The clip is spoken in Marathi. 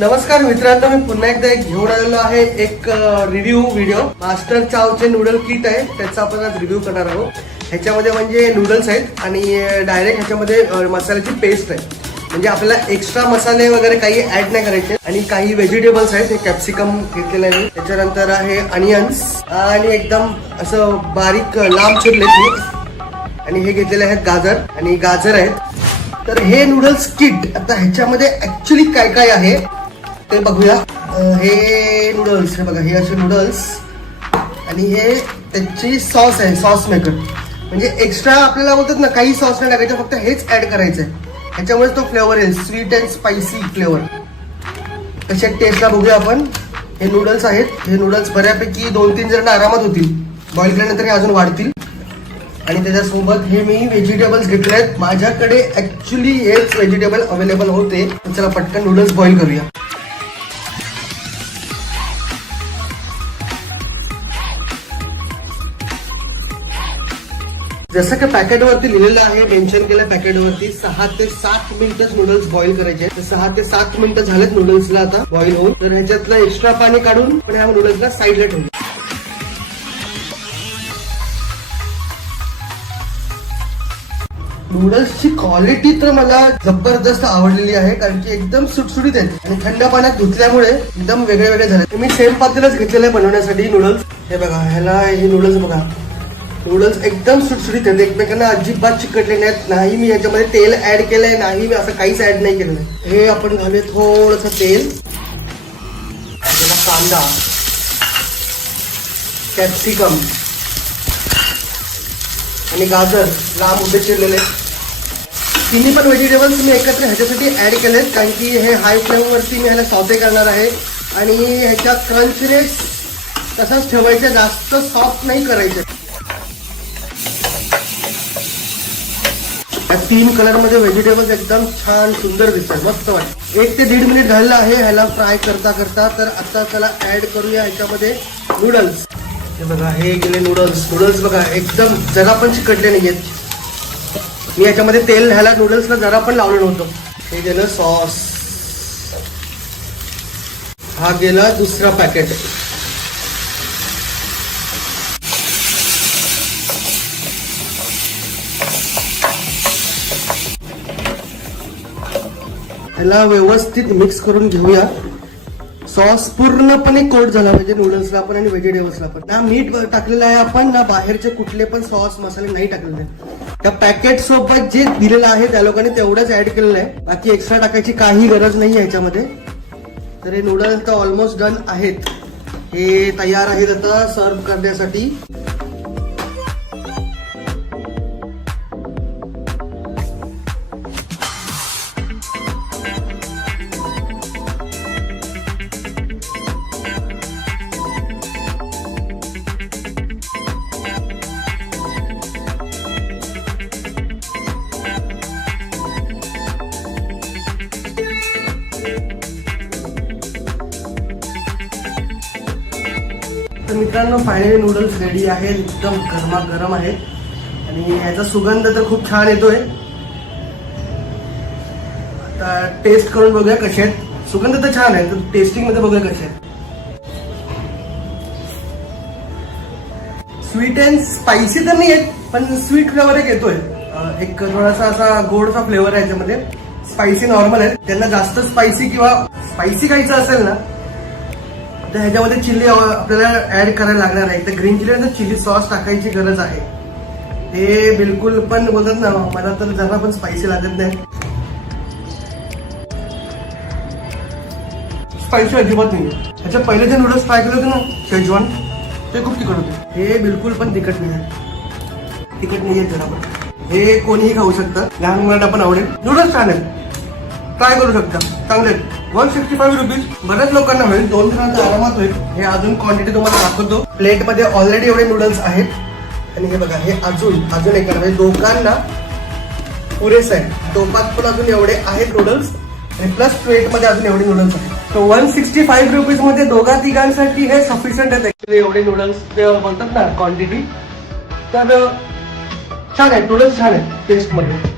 नमस्कार मित्रांनो, मी पुन्हा एकदा घेऊन आलेलो आहे एक रिव्ह्यू व्हिडिओ. मास्टर चावचे नूडल किट आहे, त्याचा आपण आज रिव्ह्यू करणार आहोत. ह्याच्यामध्ये म्हणजे नूडल्स आहेत आणि डायरेक्ट ह्याच्यामध्ये मसाल्याची पेस्ट आहे. म्हणजे आपल्याला एक्स्ट्रा मसाले वगैरे काही ऍड नाही करायचे. आणि काही व्हेजिटेबल्स आहेत, हे कॅप्सिकम घेतलेलं आहे. त्याच्यानंतर आहे अनियन्स आणि एकदम असं बारीक लांब चिरलेली. आणि हे घेतलेले आहेत गाजर आहेत. तर हे नूडल्स किट, आता ह्याच्यामध्ये ऍक्च्युली काय काय आहे ते बघूया. हे नूडल्स, हे बघा, हे असे नूडल्स आणि हे त्याची सॉस आहे, सॉस मेकर. म्हणजे एक्स्ट्रा आपल्याला बोलतात ना, काही सॉस नाही टाकायचं, फक्त हेच ऍड करायचं आहे. ह्याच्यामुळे तो फ्लेवर येईल, स्वीट अँड स्पायसी फ्लेवर. कशा टेस्टला बघूया आपण. हे नूडल्स आहेत. हे नूडल्स बऱ्यापैकी 2-3 जण आरामात होतील. बॉईल केल्यानंतर हे अजून वाढतील. आणि त्याच्यासोबत हे मी व्हेजिटेबल्स घेतले आहेत. माझ्याकडे ऍक्च्युली हेच व्हेजिटेबल अवेलेबल होते. चला पटकन नूडल्स बॉईल करूया. जसं की पॅकेटवरती लिहिलेलं आहे, मेन्शन केलं पॅकेटवरती 6 ते 7 मिनिटच नूडल्स बॉईल करायचे. 6 ते 7 मिनिटं झालेत नूडल्सला आता बॉईल होऊन. तर ह्याच्यातलं एक्स्ट्रा पाणी काढून पण ह्या नूडल्सला साईडला ठेवलं. नूडल्सची क्वालिटी तर मला जबरदस्त आवडलेली आहे, कारण की एकदम सुटसुटीत आहेत आणि थंड पाण्यात धुतल्यामुळे एकदम वेगळे वेगळे झाले. मी सेम पातेलच घेतलेलं आहे बनवण्यासाठी नूडल्स. हे बघा, ह्याला हे नूडल्स बघा, नूडल्स एकदम सुटसुटीत आहेत, एकमेकांना अजिबात चिकटले नाहीत. नाही मी याच्यामध्ये तेल ऍड केलंय, नाही मी असं काहीच ऍड नाही केलेलं. हे आपण घालूया थोडंसं तेल, कांदा, कॅप्सिकम आणि गाजर लांब उभे चिरलेले. तिन्ही पण व्हेजिटेबल्स मी एकत्र ह्याच्यासाठी ऍड केलेत, कारण की हे हाय फ्लेमवरती मी ह्याला सॉटे करणार आहे. आणि ह्याच्या क्रंचनेस तसाच ठेवायचा, जास्त सॉफ्ट नाही करायचे. या 3 कलरमध्ये व्हेजिटेबल्स एकदम छान सुंदर दिसतात, मस्त वाटत. 1 ते 1.5 मिनिट झालेलं आहे ह्याला फ्राय करता करता. तर आता त्याला ऍड करूया ह्याच्यामध्ये नूडल्स. हे बघा, हे गेले नूडल्स बघा, एकदम जरा पण चिकटले नाहीयेत. मी याच्यामध्ये तेल ह्याला नूडल्सला जरा पण लावलं नव्हतं. हे गेलं सॉस. हा गेला दुसरा पॅकेट. ह्याला व्यवस्थित मिक्स करून घेऊया. सॉस पूर्णपणे कोट झाला पाहिजे नूडल्सला पण आणि व्हेजिटेबल्सला पण. ना मीठ टाकलेलं आहे आपण, ना बाहेरचे कुठले पण सॉस मसाले नाही टाकलेले. त्या पॅकेट सोबत जे दिलेलं आहे त्या लोकांनी तेवढंच ऍड केलेलं आहे, बाकी एक्स्ट्रा टाकायची काही गरज नाही आहे ह्याच्यामध्ये. तर हे नूडल्स तर ऑलमोस्ट डन आहेत. हे तयार आहेत आता सर्व करण्यासाठी. तर मित्रांनो, फायनली नूडल्स रेडी आहेत, एकदम गरमागरम आहेत आणि याचा सुगंध तर खूप छान येतोय. आता टेस्ट करून बघूया कसे आहेत. सुगंध तर छान आहे, तर टेस्टिंग मध्ये बघूया कसे आहेत. स्वीट अँड स्पायसी तर नाही आहेत, पण स्वीट फ्लेवर एक येतोय. एक थोडासा असा गोडचा फ्लेवर आहे याच्यामध्ये. स्पायसी नॉर्मल आहे. त्यांना जास्त स्पायसी किंवा स्पायसी खायचं असेल ना, तर ह्याच्यामध्ये चिल्ली आपल्याला ऍड करायला लागणार आहे. तर ग्रीन चिली नंतर चिली सॉस टाकायची गरज आहे. हे बिलकुल पण बोलतात ना, मला तर जरा पण स्पायसी लागत नाही. स्पायसी अजिबात नाही. ह्याच्या पहिले जे नूडल्स फ्राय केले होते ना शेजवान, ते खूप तिखट होते. हे बिलकुल पण तिखट नाही आहे, तिखट नाही आहे जरा पण. हे कोणीही खाऊ शकतं, लहान मुलांना पण आवडेल. नूडल्स छान आहेत, ट्राय करू शकता, चांगले आहेत. 165 रुपीज, बऱ्याच लोकांना होईल, 2 जणांचा आरामात होईल. हे अजून क्वांटिटी तुम्हाला दाखवतो. प्लेट मध्ये ऑलरेडी एवढे नूडल्स आहेत. आणि हे बघा, हे अजून एक म्हणजे दोघांना पुरेस आहे. टोपात पण अजून एवढे आहेत नूडल्स आणि प्लस प्लेट मध्ये अजून एवढे नूडल्स आहेत. तो 165 रुपीज मध्ये दोघा तिघांसाठी हे सफिशियंट आहेत. ऍक्च्युली एवढे नूडल्स ते बोलतात ना क्वांटिटी. तर छान आहे, नूडल्स छान आहे टेस्ट मध्ये.